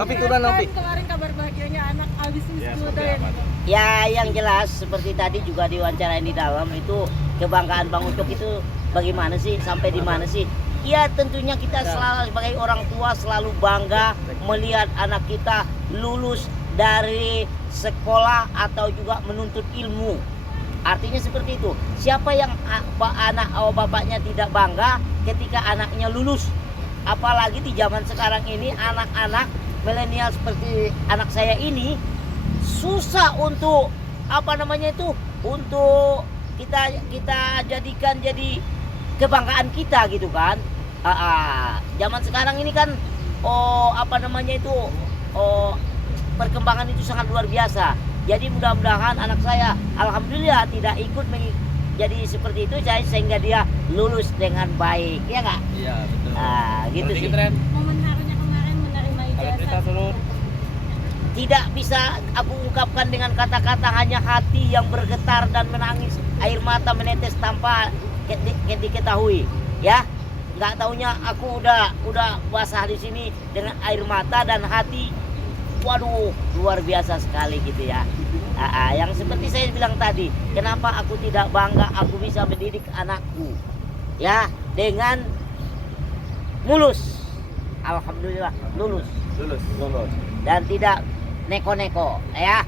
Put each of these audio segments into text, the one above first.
Novi turun Novi. Kemarin kabar bahagianya anak habis wisuda Ya, yang jelas seperti tadi juga diwawancarain di dalam itu, kebanggaan Bang Ucok itu bagaimana sih, sampai di mana sih? Ya tentunya kita selalu sebagai orang tua selalu bangga melihat anak kita lulus dari sekolah atau juga menuntut ilmu. Artinya seperti itu. Siapa yang anak bapaknya tidak bangga ketika anaknya lulus? Apalagi di zaman sekarang ini anak-anak milenial seperti anak saya ini susah untuk untuk kita jadikan jadi kebanggaan kita gitu kan. Zaman sekarang ini kan perkembangan itu sangat luar biasa. Jadi mudah-mudahan anak saya alhamdulillah tidak ikut jadi seperti itu sehingga dia lulus dengan baik, ya nggak? Iya betul. Gitu sih. momen harunya kemarin menerima ijazah. Tidak bisa aku ungkapkan dengan kata-kata, hanya hati yang bergetar dan menangis, air mata menetes tanpa diketahui, ya. Nggak taunya aku udah basah di sini dengan air mata dan hati, waduh luar biasa sekali gitu ya. Yang seperti saya bilang tadi, kenapa aku tidak bangga aku bisa mendidik anakku ya dengan mulus, alhamdulillah lulus dan tidak neko-neko ya.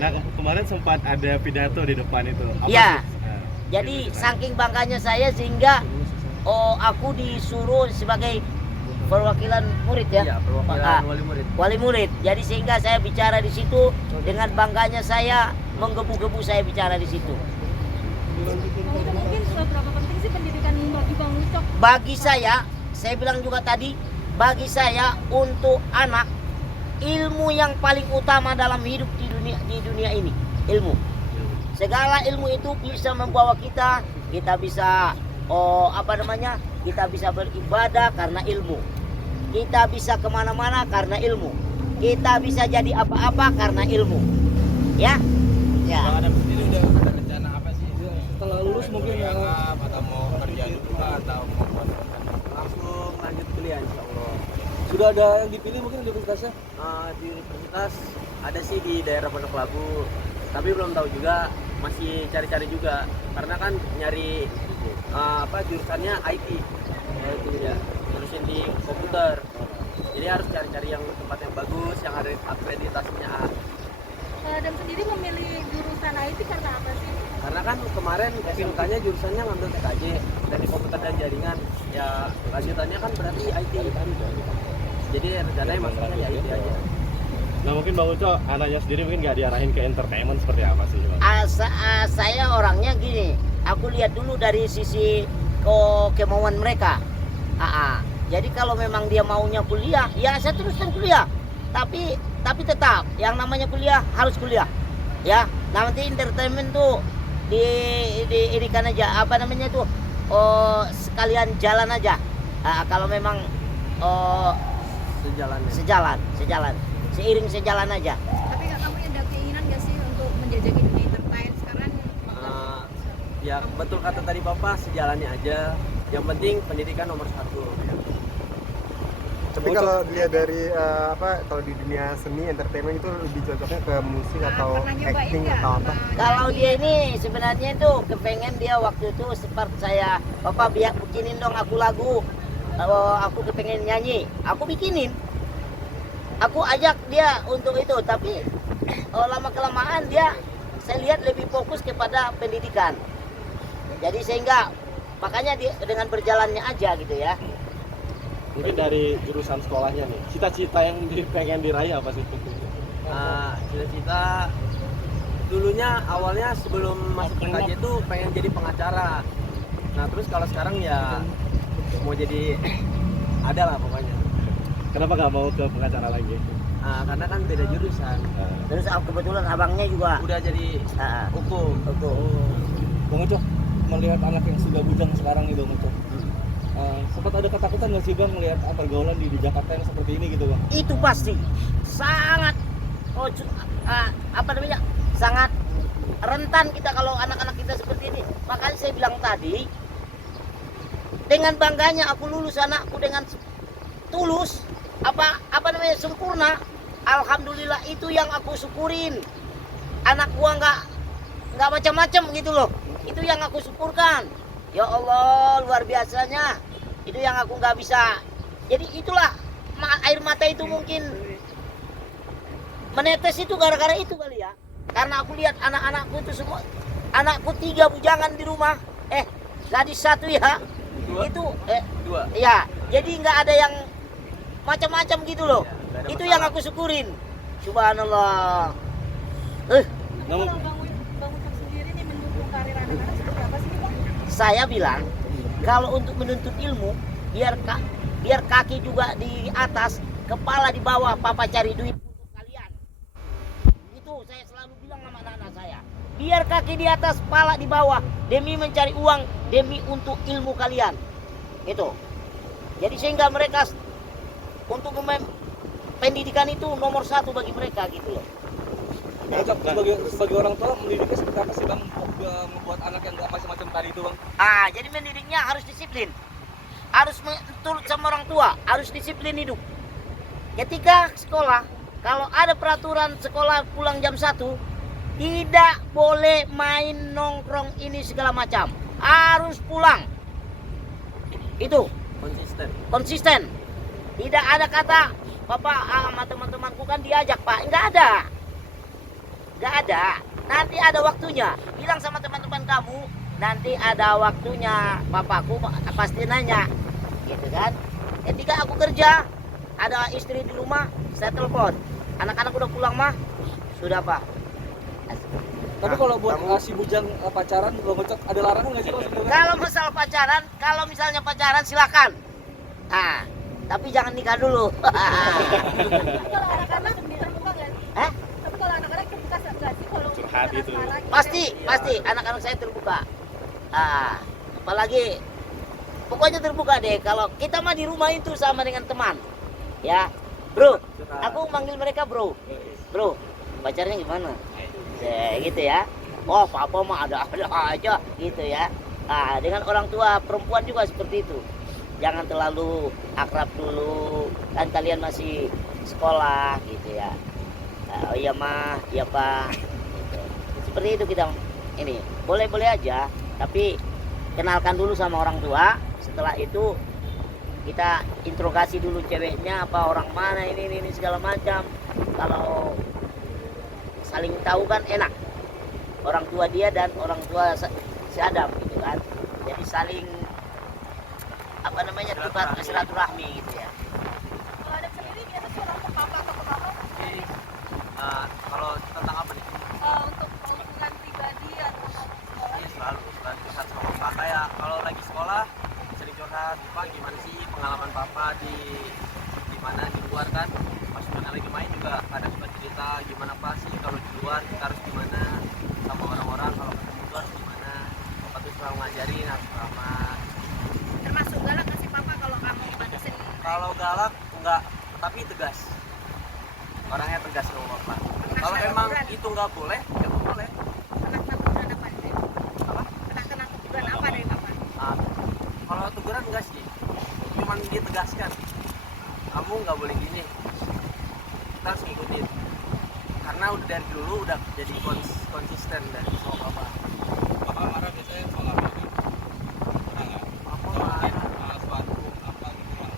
Nah kemarin sempat ada pidato di depan itu. Iya. Nah, Jadi gitu, saking bangganya saya sehingga aku disuruh sebagai perwakilan murid ya. Iya, perwakilan Wali murid. Jadi sehingga saya bicara di situ dengan bangganya saya, menggebu-gebu saya bicara di situ. Mungkin seberapa penting sih pendidikan bagi Bang Ucok? Bagi saya bilang juga tadi, bagi saya untuk anak ilmu yang paling utama dalam hidup di dunia ini, ilmu. Segala ilmu itu bisa membawa kita bisa kita bisa beribadah karena ilmu. Kita bisa kemana-mana karena ilmu. Kita bisa jadi apa-apa karena ilmu. Ya. Bang Adam sendiri udah ada rencana apa sih? Setelah lulus mungkin atau mau kerja dulu atau mau langsung lanjut kuliah insya Allah. Sudah ada yang dipilih mungkin universitasnya? Di universitas ada sih di daerah Pondok Labu, tapi belum tahu juga, masih cari-cari juga karena kan nyari jurusannya IT ya, jurusan di komputer, jadi harus cari-cari yang tempat yang bagus, yang ada akreditasinya A. Dan sendiri memilih jurusan IT karena apa sih? Karena kan kemarin SMK-nya jurusannya ngambil TKJ dari komputer dan jaringan, ya lanjutannya kan berarti IT. Jadi rencananya masuknya ya IT aja. Nah mungkin Bang Uco, anaknya sendiri mungkin nggak diarahin ke entertainment seperti apa sih Bang? Saya orangnya gini, aku lihat dulu dari sisi kemauan mereka. Jadi kalau memang dia maunya kuliah, ya saya teruskan kuliah. Tapi tetap yang namanya kuliah harus kuliah. Ya, nanti entertainment tuh ini kan aja sekalian jalan aja. Kalau memang sejalan, seiring sejalan aja. Tapi kamu ada keinginan nggak sih untuk menjajaki dunia entertain sekarang? Ya betul kata tadi Bapak, sejalannya aja. Yang penting pendidikan nomor 1. Tapi kalau dilihat dari kalau di dunia seni entertainment itu lebih cocoknya ke musik atau acting atau apa? Kalau dia ini sebenarnya itu kepengen dia waktu itu seperti saya, Bapak biar bikinin dong aku lagu, aku kepengen nyanyi, aku bikinin, aku ajak dia untuk itu. Tapi lama kelamaan dia saya lihat lebih fokus kepada pendidikan. Jadi sehingga makanya dia dengan berjalannya aja gitu ya. Mungkin dari jurusan sekolahnya nih, cita-cita yang pengen diraih apa sih? Cita-cita dulunya awalnya sebelum masuk PKJ itu pengen jadi pengacara. Nah terus kalau sekarang ya mau jadi ada lah pokoknya. Kenapa nggak mau ke pengacara lagi? Karena kan beda jurusan. Terus kebetulan abangnya juga Udah jadi hukum. Bang Uco, melihat anak yang sudah bujang sekarang nih Bang Uco, sempat ada ketakutan nggak sih Bang melihat pergaulan di Jakarta yang seperti ini gitu Bang? itu pasti sangat sangat rentan kita kalau anak-anak kita seperti ini. Makanya saya bilang tadi, dengan bangganya aku lulus anakku dengan tulus, apa namanya sempurna. Alhamdulillah, itu yang aku syukurin. Anak gua nggak macam-macam gitu loh. Itu yang aku syukurkan. Ya Allah, luar biasanya. Itu yang aku nggak bisa. Jadi itulah air mata itu mungkin menetes itu gara-gara itu kali ya. Karena aku lihat anak-anakku itu semua, anakku 3 bujangan di rumah. Gadis 1 ya. Itu 2. ya. Jadi nggak ada yang macam-macam gitu loh. Ya, Itu yang aku syukurin. Subhanallah. Kalau Bang Ucok sendiri nih mendukung karir anak-anak seperti apa sih Bang? Saya bilang kalau untuk menuntut ilmu biar kaki juga di atas, kepala di bawah. Papa cari duit untuk kalian. Itu saya selalu bilang sama anak-anak saya. Biar kaki di atas, kepala di bawah, demi mencari uang, demi untuk ilmu kalian. Itu. Jadi sehingga mereka untuk pendidikan itu nomor 1 bagi mereka gitu loh. Nah, sebagai orang tua mendidiknya seperti apa sih Bang untuk membuat anak yang nggak macam-macam tadi itu Bang? Jadi mendidiknya harus disiplin. Harus turut sama orang tua, harus disiplin hidup. Ketika sekolah, kalau ada peraturan sekolah pulang jam 1, tidak boleh main nongkrong ini segala macam. Harus pulang. Itu konsisten. Tidak ada kata, Bapak sama teman-temanku kan diajak Pak. Enggak ada. Nanti ada waktunya. Bilang sama teman-teman kamu, nanti ada waktunya. Bapakku pasti nanya. Gitu kan. Ketika aku kerja, ada istri di rumah, saya telepon. Anak-anak udah pulang mah? Sudah Pak. Tapi kalau buat si bujang pacaran Bang Ucok ada larangan nggak sih Bang sebenarnya? Kalau masalah pacaran, kalau misalnya pacaran silakan. Tapi jangan nikah dulu. Tapi kalau anak-anak terbuka nggak sih? Tapi kalau anak-anak terbuka nggak sih kalau Curhat itu. Pasti anak-anak saya terbuka. Apalagi pokoknya terbuka deh. Kalau kita mah di rumah itu sama dengan teman. Ya, bro. Aku manggil mereka bro. Bro, pacarnya gimana? Gitu ya. Oh, papa mah ada aja gitu ya. Dengan orang tua perempuan juga seperti itu. Jangan terlalu akrab dulu, kan kalian masih sekolah gitu ya. Oh iya mah, iya pak. Gitu. Seperti itu kita ini. Boleh-boleh aja, tapi kenalkan dulu sama orang tua. Setelah itu kita interogasi dulu ceweknya, apa orang mana ini segala macam. Kalau saling tahu kan enak. Orang tua dia dan orang tua si Adam gitu kan. Jadi saling tukar silaturahmi gitu ya. Kalau ada sendiri dia tuh orang ke papa atau ke mama Kalau tentang apa nih? untuk hubungan pribadi atau sekolah. Iya, selalu curhat sama papa. Kayak kalau lagi sekolah sering curhat, Pak gimana sih pengalaman papa di mana di luar kan? Pas udah lagi main juga kadang suka cerita gimana Pak sih kalau di luar kita harus gimana sama orang-orang, kalau ketemu luar gimana. Papa tuh selalu ngajarin harus ramah. Termasuk galak nggak sih papa kalau kamu batasin? Kalau galak enggak, tapi tegas. Orangnya tegas sama bapak. Kalau emang itu nggak boleh, ya nggak boleh. Pernah kena teguran apa dari Apa? Pernah kena teguran apa dari papa? Kalau teguran enggak sih, cuman dia tegaskan. Kamu nggak boleh gini. Kita harus ngikutin. Karena udah dari dulu udah jadi konsisten dari sama bapak. Bapak marah biasanya soal apa sih? Apa marah? Suatu apa gitu Bang?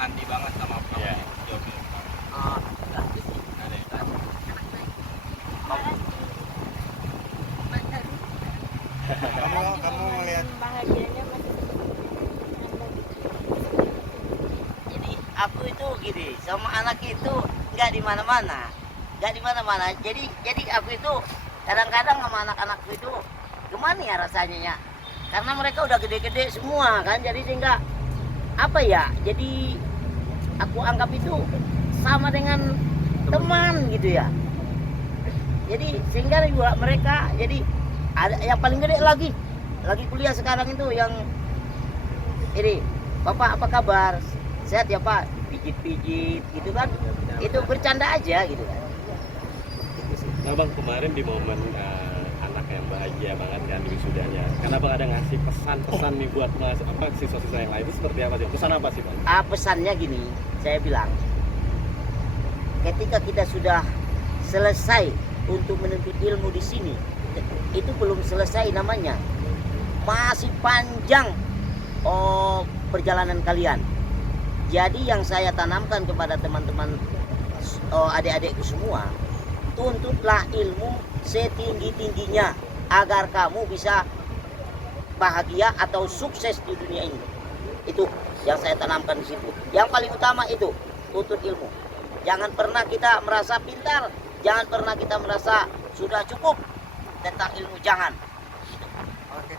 Andi banget sama Bapak. Iya. Jawabnya. Enggak sih. Ada yang tahu. Kamu ngelihat bahagianya masih Jadi aku itu gini, sama anak itu nggak di mana-mana. Jadi aku itu kadang-kadang sama anak-anakku itu gimana ya rasanya ya? Karena mereka udah gede-gede semua kan, jadi sehingga apa ya? Jadi aku anggap itu sama dengan teman gitu ya. Jadi sehingga juga mereka jadi ada yang paling gede lagi kuliah sekarang itu yang ini, Bapak apa kabar? Sehat ya Pak? Pijit-pijit gitu kan? Itu bercanda aja gitu kan. Nah Bang, kemarin di momen anak anak yang bahagia banget kan di wisudanya. Karena Bang ada ngasih pesan-pesan nih buat siswa-siswa yang lain itu seperti apa sih? Pesan apa sih Bang? Pesannya gini, saya bilang, ketika kita sudah selesai untuk menuntut ilmu di sini, itu belum selesai namanya, masih panjang perjalanan kalian. Jadi yang saya tanamkan kepada teman-teman adik-adikku semua, tuntutlah ilmu setinggi-tingginya agar kamu bisa bahagia atau sukses di dunia ini. Itu yang saya tanamkan di situ. Yang paling utama itu tuntut ilmu. Jangan pernah kita merasa pintar, jangan pernah kita merasa sudah cukup tentang ilmu, jangan. Oke.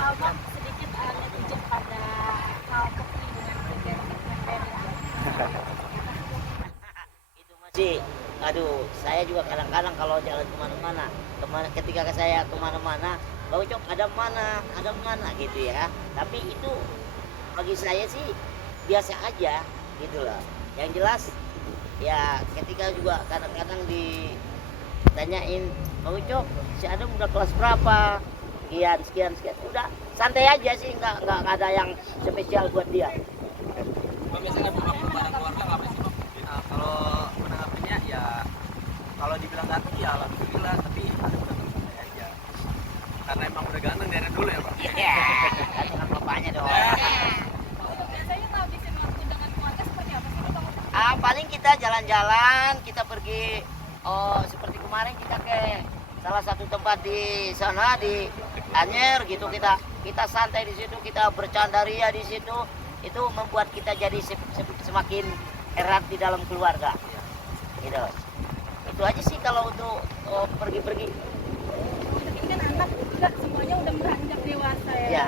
Bang, sedikit netizen pada hal perlindungan preventif Itu masih, aduh, saya juga kadang-kadang kalau jalan kemana-mana, ketika saya kemana-mana, Bang Ucok ada mana gitu ya. Tapi itu bagi saya sih biasa aja gitu loh. Yang jelas ya ketika juga kadang-kadang ditanyain, Bang Ucok si Adam udah kelas berapa? Sekian, udah santai aja sih, nggak ada yang spesial buat dia. Bang, biasanya pulang bareng keluarga ngapain sih Bang? Nah, kalau menanggapinya ya kalau dibilang ganteng ya alhamdulillah, tapi ada santai aja. Karena emang udah ganteng dari dulu ya Pak. Iya, dengan bapaknya dong. biasanya ngabisin waktu dengan keluarga seperti apa sih Bang? Paling kita jalan-jalan, kita pergi, seperti kemarin kita ke salah satu tempat di sana di Anyer gitu, kita santai di situ, kita bercandaria di situ, itu membuat kita jadi semakin erat di dalam keluarga. Gitu. Itu aja sih kalau untuk pergi-pergi. Ini kan anak juga semuanya udah beranjak dewasa ya. Ya.